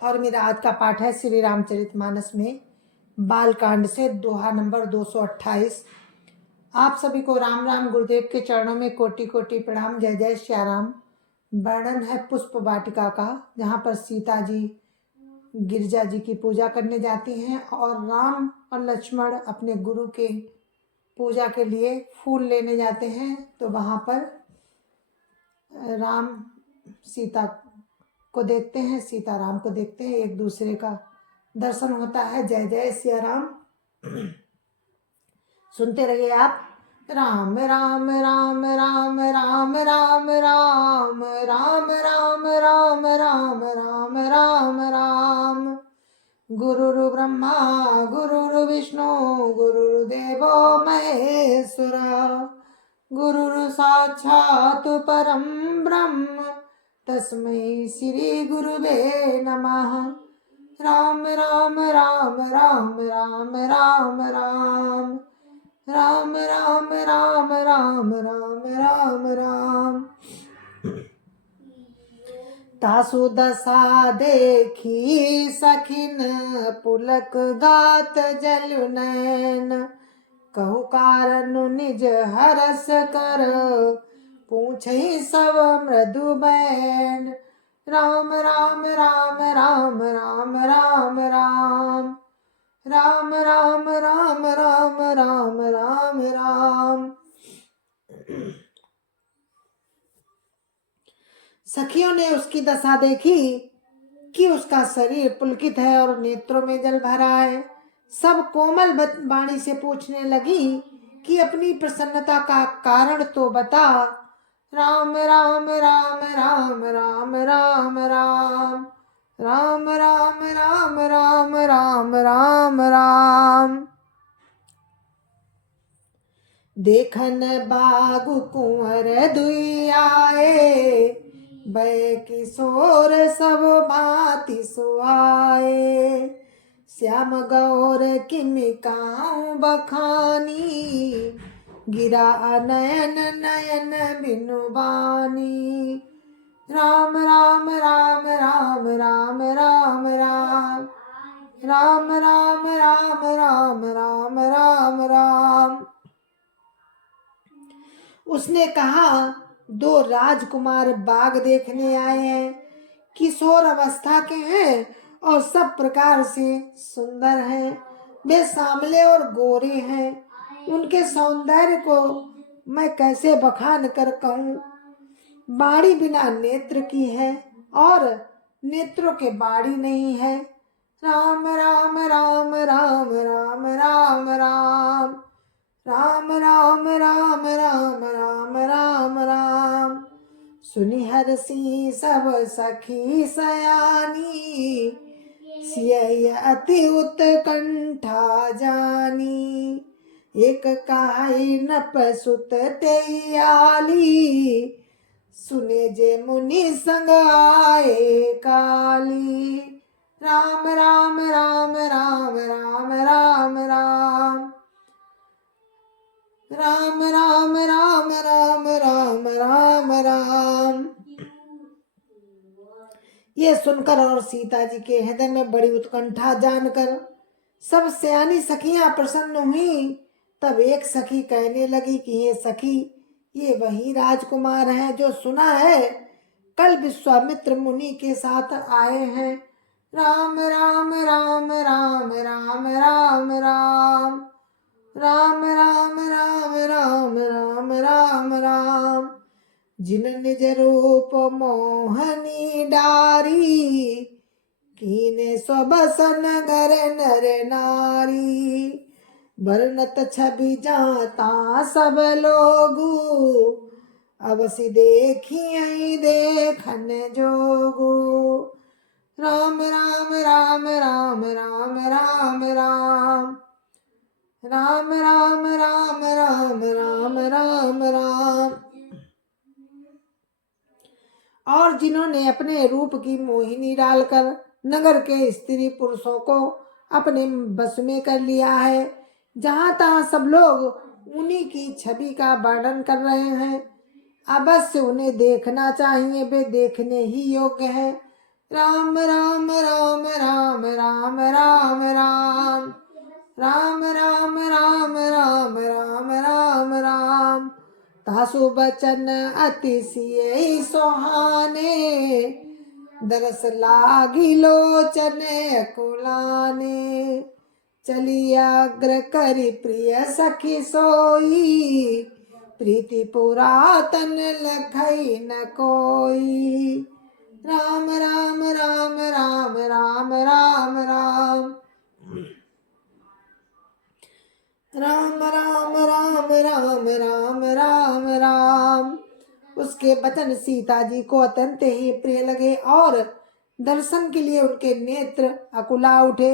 और मेरा आज का पाठ है श्री रामचरितमानस में बाल कांड से दोहा नंबर 228। आप सभी को राम राम। गुरुदेव के चरणों में कोटि कोटि प्रणाम। जय जय श्या राम। वर्णन है पुष्प वाटिका का, जहाँ पर सीता जी गिरजा जी की पूजा करने जाती हैं और राम और लक्ष्मण अपने गुरु के पूजा के लिए फूल लेने जाते हैं। तो वहाँ पर राम सीता को देखते हैं, सीता राम को देखते हैं, एक दूसरे का दर्शन होता है। जय जय सिया राम। सुनते रहिए आप। राम राम राम राम राम राम राम राम राम राम राम राम राम राम। गुरुर् ब्रह्मा गुरुर् विष्णु गुरुर्देवो महेश्वरा, गुरुर् साक्षात् परम ब्रह्म तस्मै श्री गुरुवे नमः। राम राम राम राम राम राम राम राम राम राम राम राम राम राम। तासु दशा देखी सखिन पुलक गात जलु नैन, कहु कारण निज हरस कर पूछहि सब मृदु बैन। राम राम राम राम राम राम राम राम राम राम राम राम राम राम। सखियों ने उसकी दशा देखी कि उसका शरीर पुलकित है और नेत्रों में जल भरा है। सब कोमल वाणी से पूछने लगी कि अपनी प्रसन्नता का कारण तो बता। राम राम राम राम राम राम राम राम राम राम राम राम राम राम। देखन बागु कुंवर दुई आए, बै किशोर सब भांति सुहाए। श्याम गौर किमि काहू बखानी, गिरा नयन नयन बिनु बानी। राम राम राम राम राम राम राम राम राम राम राम राम राम राम। उसने कहा, दो राजकुमार बाग देखने आए हैं, किशोर अवस्था के हैं और सब प्रकार से सुंदर हैं। वे सांवले और गोरे हैं। उनके सौंदर्य को मैं कैसे बखान कर कहूँ। बाड़ी बिना नेत्र की है और नेत्रों के बाड़ी नहीं है। राम राम राम राम राम राम राम राम राम राम राम राम राम राम। सुनि हरसी सब सखी सयानी, सिय अति उत्कंठा जानी। एक काई नप सुत तेयाली, सुने जे मुनि संग आए काली। राम राम राम राम राम राम राम राम राम राम राम राम राम राम। ये सुनकर और सीता जी के हृदय में बड़ी उत्कंठा जानकर सब सयानी सखियां प्रसन्न हुई। तब एक सखी कहने लगी कि ये सखी, ये वही राजकुमार हैं जो सुना है कल विश्वामित्र मुनि के साथ आए हैं। राम राम राम राम राम राम राम राम राम राम राम राम राम राम। जिन निज रूप मोहनी डारी, कीने स्वबस नगर नर नारी। वर्णत छवि जाता सब लोगू, अवसि देखिए देखन जोगू। राम राम राम राम राम राम राम राम राम राम राम राम राम राम। और जिन्होंने अपने रूप की मोहिनी डालकर नगर के स्त्री पुरुषों को अपने बस में कर लिया है, जहाँ तहाँ सब लोग उन्हीं की छवि का वर्णन कर रहे हैं। अवश्य उन्हें देखना चाहिए, वे देखने ही योग्य है। राम राम राम अतिशय सुहाने, दरस लागी लोचन कुलाने। चलियाग्र करि प्रिय सखी सोई, प्रीति पुरातन लखई न कोई। राम राम राम राम राम राम राम राम राम राम राम राम राम राम। उसके वचन सीता जी को अत्यंत ही प्रिय लगे और दर्शन के लिए उनके नेत्र अकुला उठे।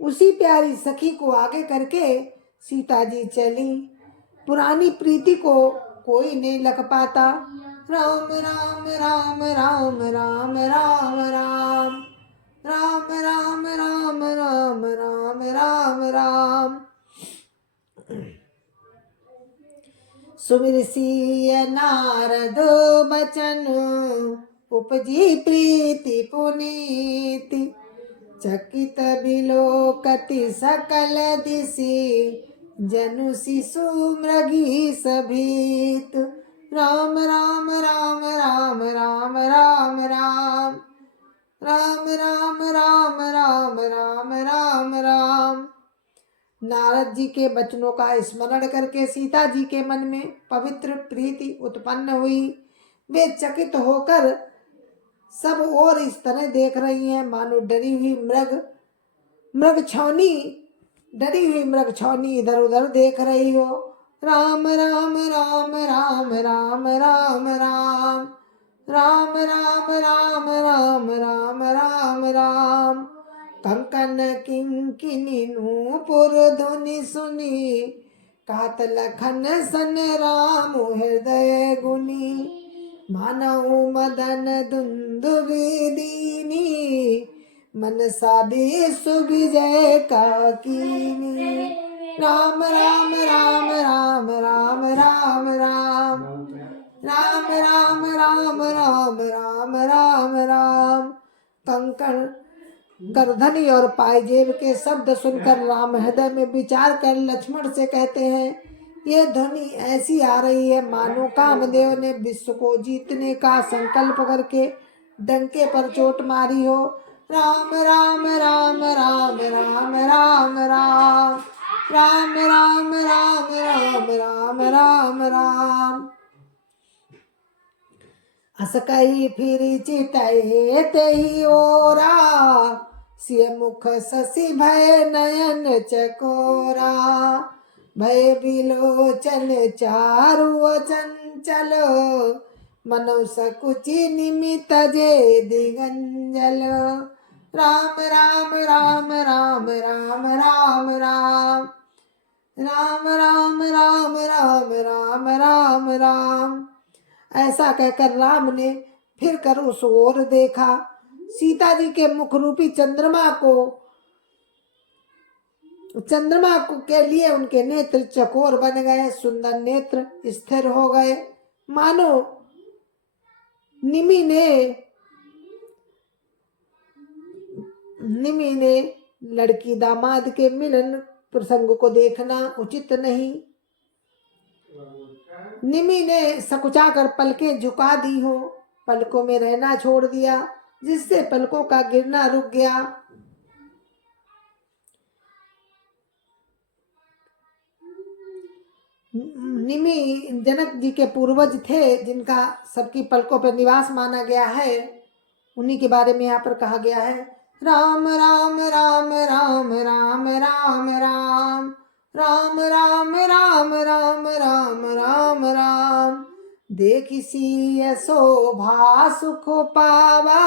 उसी प्यारी सखी को आगे करके सीता जी चली। पुरानी प्रीति को कोई नहीं लग पाता। राम राम राम राम राम राम राम राम राम राम राम राम राम राम। सुमिर सिय नारद बचन, उपजी प्रीति पुनीति। चकित बिलोकति सकल दिशि, जनु शिशु मृगी सभीत। राम राम राम राम राम राम राम राम राम राम राम राम राम राम। नारद जी के वचनों का स्मरण करके सीता जी के मन में पवित्र प्रीति उत्पन्न हुई। वे चकित होकर सब और इस तरह देख रही हैं मानो डरी हुई मृग छौनी इधर उधर देख रही हो। राम राम राम राम राम राम राम राम राम राम राम राम राम राम। कंकन किंकिनी नूपुर ध्वनि सुनी, कात लखन सन राम हृदय गुनी। मानहु मदन दुंदुभि दीनी, मनसा विश्व विजय का कीनी। राम राम राम राम राम राम राम राम राम राम राम राम राम राम। कंकण गर्दनी और पायजेब के शब्द सुनकर राम हृदय में विचार कर लक्ष्मण से कहते हैं, ये ध्वनि ऐसी आ रही है मानो कामदेव ने विश्व को जीतने का संकल्प करके डंके पर चोट मारी हो। राम राम राम राम राम राम राम राम राम राम राम राम राम राम। अस कही फिर चितये तेहि ओरा, सिय मुख शशि भय नयन चकोरा। भय बिलोचन चारु चंचल, मनो सकुचि निमित जे दिगंजल। राम राम राम राम राम राम राम राम राम राम राम राम राम राम। ऐसा कहकर राम ने फिर कर उस ओर देखा। सीता जी के मुख रूपी चंद्रमा के लिए उनके नेत्र चकोर बन गए, सुंदर नेत्र स्थिर हो गए, मानो निमि ने लड़की दामाद के मिलन प्रसंग को देखना उचित नहीं। निमि ने सकुचाकर पलकें झुका दी हो, पलकों में रहना छोड़ दिया, जिससे पलकों का गिरना रुक गया। निमि जनक जी के पूर्वज थे, जिनका सबकी पलकों पर निवास माना गया है। उन्हीं के बारे में यहाँ पर कहा गया है। राम राम राम राम राम राम राम राम राम राम राम राम राम राम। देखि सिय शोभा सुख पावा,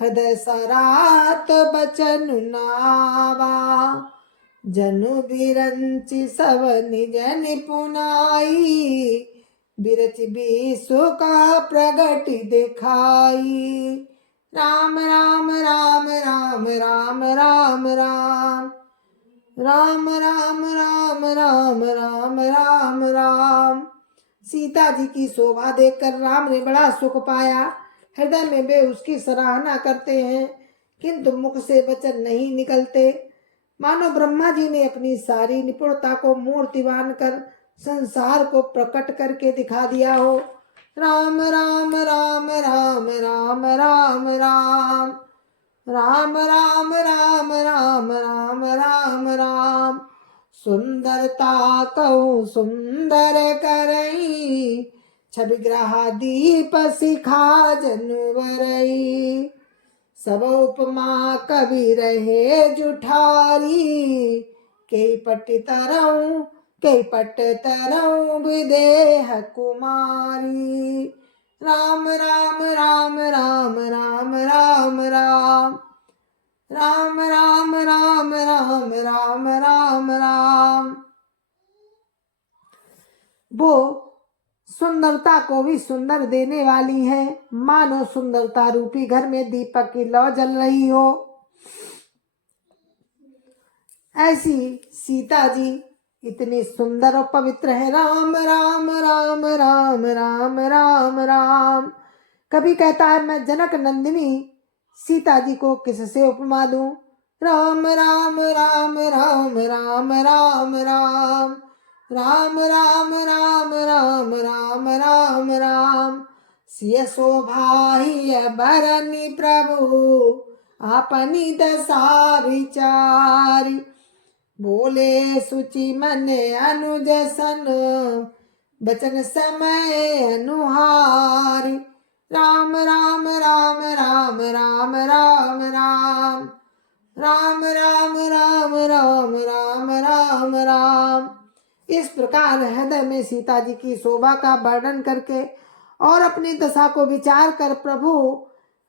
हृदय सरात बचन नावा। जनु बिरंचि सब निज निपुनाई, बिरच विश्व का प्रगट दिखाई। राम राम राम राम राम राम राम राम राम राम राम राम राम राम। सीता जी की शोभा देखकर राम ने बड़ा सुख पाया। हृदय में वे उसकी सराहना करते हैं, किंतु मुख से वचन नहीं निकलते। मानो ब्रह्मा जी ने अपनी सारी निपुणता को मूर्तिमान कर संसार को प्रकट करके दिखा दिया हो। राम राम राम राम राम राम राम राम राम राम राम राम राम राम। सुंदरता कहूँ सुंदर करई, छवि ग्रहा दीप शिखा जनवरई। सब उपमा कवि रहे जुठारी, के पट तरऊ के पट तरऊ विदेह कुमारी। राम राम राम राम राम राम राम राम राम राम राम राम राम राम। वो सुंदरता को भी सुंदर देने वाली है, मानो सुंदरता रूपी घर में दीपक की लौ जल रही हो। ऐसी सीता जी इतनी सुंदर और पवित्र है। राम राम राम राम राम राम राम। कभी कहता है मैं जनक नंदिनी सीता जी को किससे उपमा दूं। राम राम राम राम राम राम राम राम राम राम राम राम राम राम। सिय शोभा ही बरनी प्रभु, आपनी दशा विचारी। बोले सुचि मन अनुज सन, बचन समय अनुहारी। राम राम राम राम राम राम राम राम राम राम राम राम राम राम। इस प्रकार हृदय में सीता जी की शोभा का वर्णन करके और अपनी दशा को विचार कर प्रभु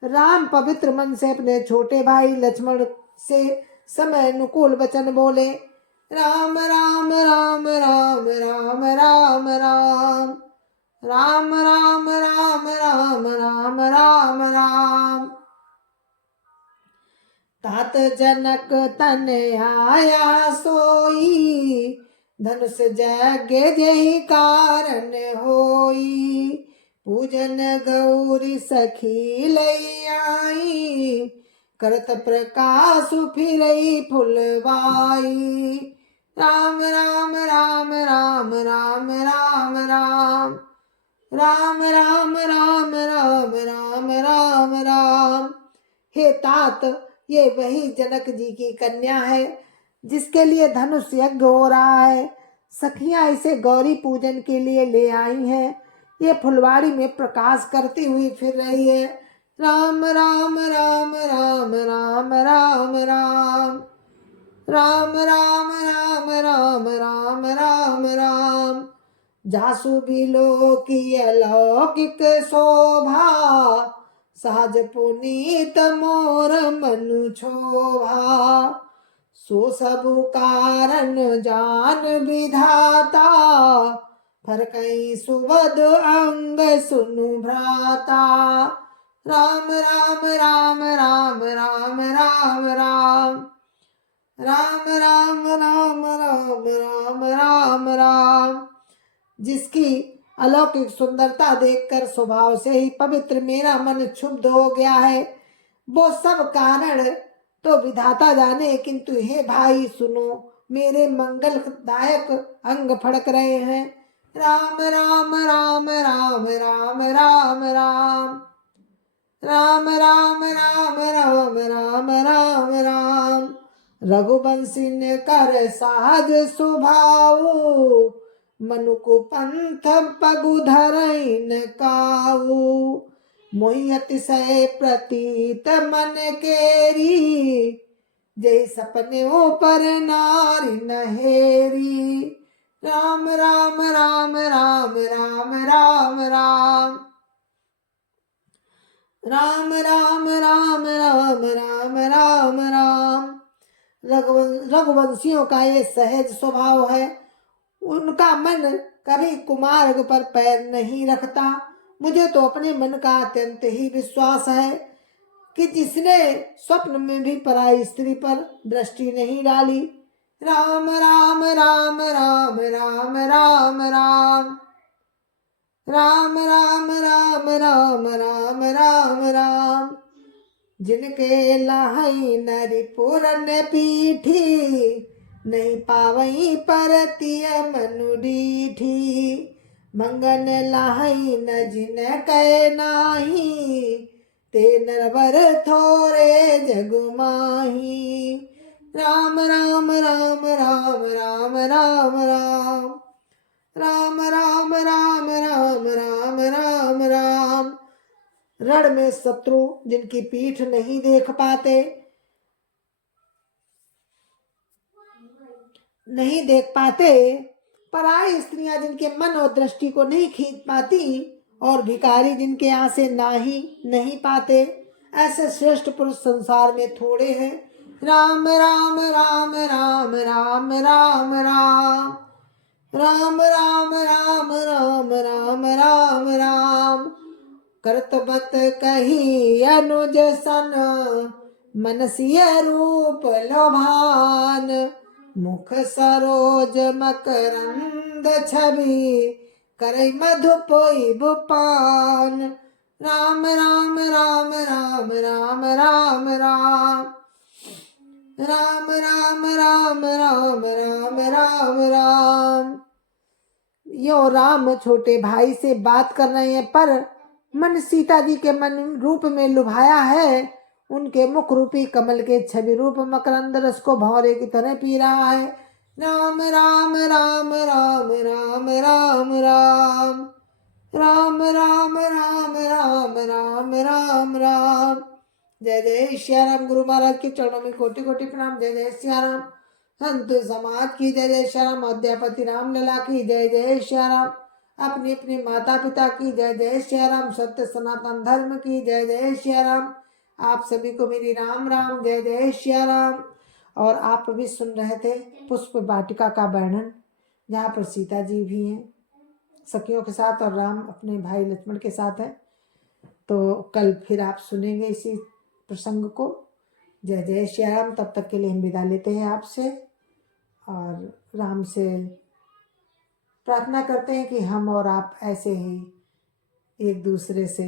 राम पवित्र मन से अपने छोटे भाई लक्ष्मण से समय अनुकूल वचन बोले। राम राम राम राम राम राम राम राम राम राम राम राम राम राम। तात जनक तन आया सोई, धनुष यज्ञ जहि कारण होई। पूजन गौरी सखी लई आई, करत प्रकाश फिरई फुलवाई। राम राम राम राम राम राम राम राम राम राम राम राम राम राम। हे तात, ये वही जनक जी की कन्या है जिसके लिए धनुष यज्ञ हो रहा है। सखियां इसे गौरी पूजन के लिए ले आई हैं। ये फुलवाड़ी में प्रकाश करती हुई फिर रही है। राम राम राम राम राम राम राम राम राम राम राम राम राम राम। जासु बिलो की अलौकिक शोभा, सहज पुनीत मोर मनु छोभा। सो सबु कारण जान विधाता, फरकई सुबद अंग सुनु भ्राता। राम राम राम राम राम राम राम राम राम राम राम राम राम राम। जिसकी अलौकिक सुंदरता देखकर स्वभाव से ही पवित्र मेरा मन क्षुब्ध हो गया है, वो सब कारण तो विधाता जाने, किंतु हे भाई सुनो, मेरे मंगलदायक अंग फड़क रहे हैं। राम राम राम राम राम राम राम राम राम राम राम राम राम राम। रघुवंशी ने कर सहज स्वभाव, मनुकु पंथ पगु धरइन काऊ। मोहि अतिशय प्रतीत मन केरी, जय सपने पर नारी नहेरी। राम राम राम राम राम राम राम राम राम राम राम राम राम राम। रघुवंशियों का ये सहज स्वभाव है। उनका मन कभी कुमार्ग पर पैर नहीं रखता। मुझे तो अपने मन का अत्यंत ही विश्वास है कि जिसने स्वप्न में भी पराई स्त्री पर दृष्टि नहीं डाली। राम राम राम राम राम राम राम राम राम राम राम राम राम राम। जिनके लहई नरी पूरन पीठी, नहीं पावई परतिय मनु डीठी, मंगन लाही न जिन कै नाही, ते नरवर थोरे जग माही। राम राम राम राम राम राम राम, राम राम राम राम राम राम राम। रण में शत्रु जिनकी पीठ नहीं देख पाते, पराई स्त्रियां जिनके मन और दृष्टि को नहीं खींच पाती, और भिखारी जिनके यहाँ से नाही नहीं पाते, ऐसे श्रेष्ठ पुरुष संसार में थोड़े हैं। राम राम राम राम राम राम राम, राम राम राम राम राम राम राम। करतबत कही अनुज सन, मनसिय रूप लोभान, मुख सरोज मकरंद छवि, करई मधुपोई बुपान। राम राम राम राम राम राम राम, राम राम राम राम राम राम राम। यो राम छोटे भाई से बात कर रहे हैं, पर मन सीता जी के मन रूप में लुभाया है। उनके मुख रूपी कमल के छवि रूप मकरंद रस को भौरे की तरह पी रहा है। राम राम राम राम राम राम राम, राम राम राम राम राम राम राम। जय जय श्याराम। गुरु महाराज के चरणों में कोटि कोटि प्रणाम। जय जय श्याराम। संत समाज की जय जय श्याराम। अध्यापति राम लला की जय जय श्याराम। अपने अपने माता पिता की जय जय श्याराम। सत्य सनातन धर्म की जय जय श्याराम। आप सभी को मेरी राम राम जय जय श्याराम। और आप भी सुन रहे थे पुष्प वाटिका का वर्णन, जहाँ पर सीता जी भी हैं सखियों के साथ, और राम अपने भाई लक्ष्मण के साथ है। तो कल फिर आप सुनेंगे इसी प्रसंग को। जय जय श्री राम। तब तक के लिए हम विदा लेते हैं आपसे, और राम से प्रार्थना करते हैं कि हम और आप ऐसे ही एक दूसरे से